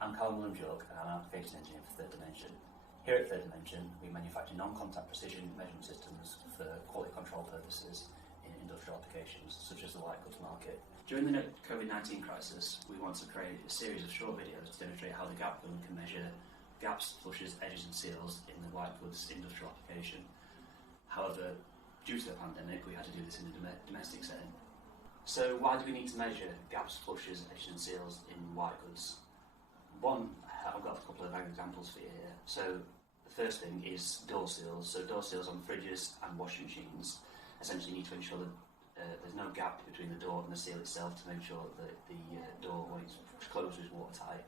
I'm Callum Williams-York and I'm an application engineer for Third Dimension. Here at Third Dimension, we manufacture non-contact precision measurement systems for quality control purposes in industrial applications, such as the white goods market. During the COVID-19 crisis, we want to create a series of short videos to demonstrate how the GapGun can measure gaps, flushes, edges and seals in the white goods industrial application. However, due to the pandemic, we had to do this in a domestic setting. So why do we need to measure gaps, flushes, edges and seals in white goods? One, I've got a couple of examples for you here. So the first thing is door seals. So door seals on fridges and washing machines essentially need to ensure that there's no gap between the door and the seal itself to make sure that the door, when it's closed, is watertight.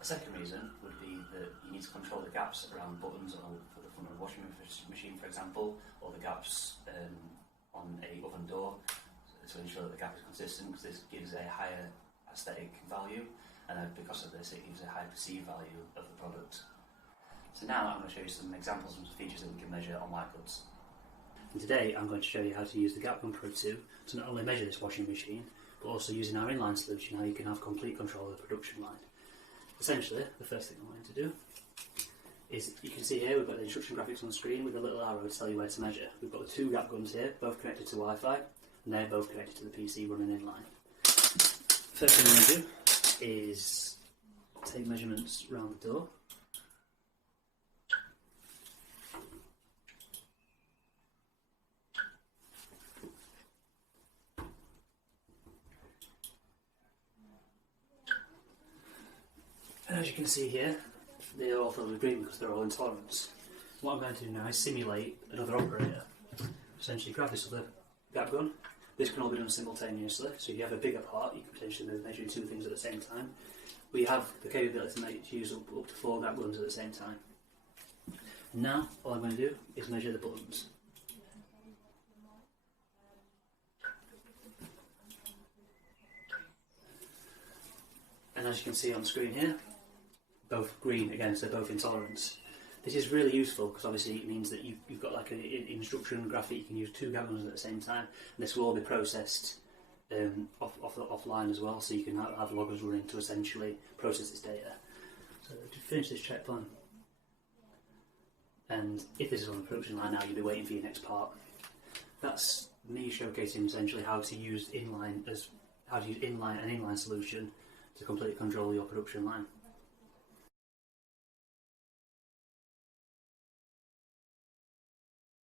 A second reason would be that you need to control the gaps around buttons for the front of a washing machine, for example, or the gaps on a oven door to ensure that the gap is consistent, because this gives a higher aesthetic value, and because of this it gives a high perceived value of the product. So now I'm going to show you some examples and some features that we can measure on white goods. And today I'm going to show you how to use the GapGun Pro 2 to not only measure this washing machine, but also using our inline solution how you can have complete control of the production line. Essentially, the first thing I'm going to do is, you can see here we've got the instruction graphics on the screen with a little arrow to tell you where to measure. We've got the two GapGuns here, both connected to Wi-Fi, and they're both connected to the PC running inline. First thing I'm going to do is take measurements around the door. And as you can see here, they are all filled with green because they're all in tolerance. What I'm going to do now is simulate another operator. Essentially grab this other GapGun. This can all be done simultaneously, so if you have a bigger part, you can potentially be measuring two things at the same time. We have the capability to use up to 4 GapGuns at the same time. And now, all I'm going to do is measure the buttons. And as you can see on the screen here, both green again, so both in tolerance. This is really useful because obviously it means that you've got like an instruction graphic, you can use 2 GapGuns at the same time, and this will all be processed offline as well, so you can have loggers running to essentially process this data. So to finish this check plan, and if this is on the production line now, you'll be waiting for your next part. That's me showcasing essentially how to use an inline solution to completely control your production line.